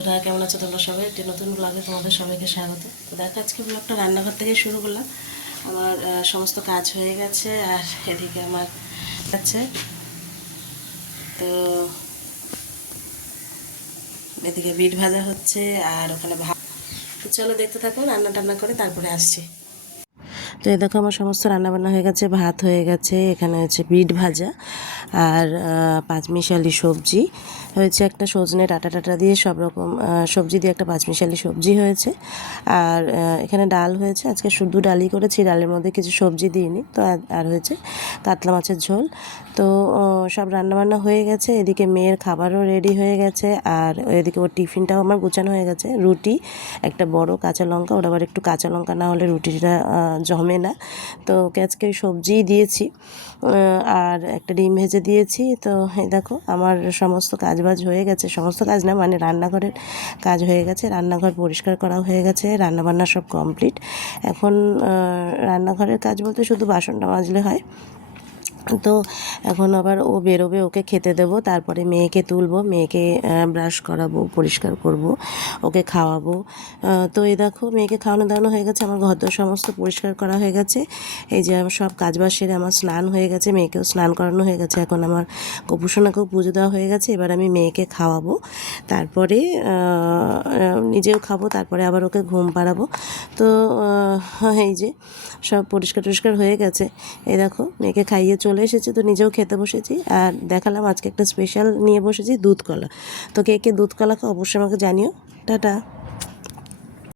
কেমন আছো তোমরা সবাই? একটি নতুন ব্লগে তোমাদের সবাইকে স্বাগত। তো দেখো, আজকে ব্লগটা রান্নাঘর থেকে শুরু করলাম। আমার সমস্ত কাজ হয়ে গেছে, আর এদিকে আমার আছে। তো এদিকে বিট ভাজা হচ্ছে, আর ওখানে ভাত। তো চলো দেখতে থাকো, রান্না টান্না করে তারপরে আসছি। তো এই দেখো, আমার সমস্ত রান্নাবান্না হয়ে গেছে, ভাত হয়ে গেছে, এখানে হচ্ছে বিট ভাজা আর পাঁচমিশালি সবজি হয়েছে, একটা সজনে ডাঁটা টাটা দিয়ে সব রকম সবজি দিয়ে একটা পাঁচমিশালি সবজি হয়েছে। আর এখানে ডাল হয়েছে, আজকে শুধু ডালই করেছি, ডালের মধ্যে কিছু সবজি দিইনি। তো আর হয়েছে কাতলা মাছের ঝোল। তো সব রান্নাবান্না হয়ে গেছে, এদিকে মেয়ের খাবারও রেডি হয়ে গেছে, আর এদিকে ওর টিফিনটাও আমার গোছানো হয়ে গেছে। রুটি, একটা বড় কাঁচা লঙ্কা, ওর আবার একটু কাঁচা লঙ্কা না হলে রুটিটা জমে না। তো ওকে আজকে ওই সবজিই দিয়েছি, আর একটা ডিম ভেজে দিয়েছি। তো এই দেখো, আমার সমস্ত কাজবাজ হয়ে গেছে, সমস্ত কাজ না মানে রান্নাঘরের কাজ হয়ে গেছে, রান্নাঘর পরিষ্কার করা হয়ে গেছে, রান্নাবান্না সব কমপ্লিট। এখন রান্নাঘরের কাজ বলতে শুধু বাসনটা মাজলে হয়। তো এখন আবার ও বেরোবে, ওকে খেতে দেবো, তারপরে মেয়েকে তুলবো, মেয়েকে ব্রাশ করাবো, পরিষ্কার করব, ওকে খাওয়াবো। তো এই দেখো, মেয়েকে খাওয়ানো দাওয়ানো হয়ে গেছে, আমার ঘরদোর সমস্ত পরিষ্কার করা হয়ে গেছে। এই যে আমার সব কাজবাজ সেরে আমার স্নান হয়ে গেছে, মেয়েকেও স্নান করানো হয়ে গেছে। এখন আমার গোপুসোনাকেও পুজো দেওয়া হয়ে গেছে, এবার আমি মেয়েকে খাওয়াবো, তারপরে নিজেও খাবো, তারপরে আবার ওকে ঘুম পাড়াবো। তো এই যে সব পরিষ্কার টরিষ্কার হয়ে গেছে। এই দেখো, মেয়েকে খাইয়ে চলে এসেছি, তো নিজেও খেতে বসেছি। আর দেখালাম আজকে একটা স্পেশাল নিয়ে বসেছি, দুধ কলা। তো কে কে দুধ কলা খাও অবশ্যই আমাকে জানিও। টাটা।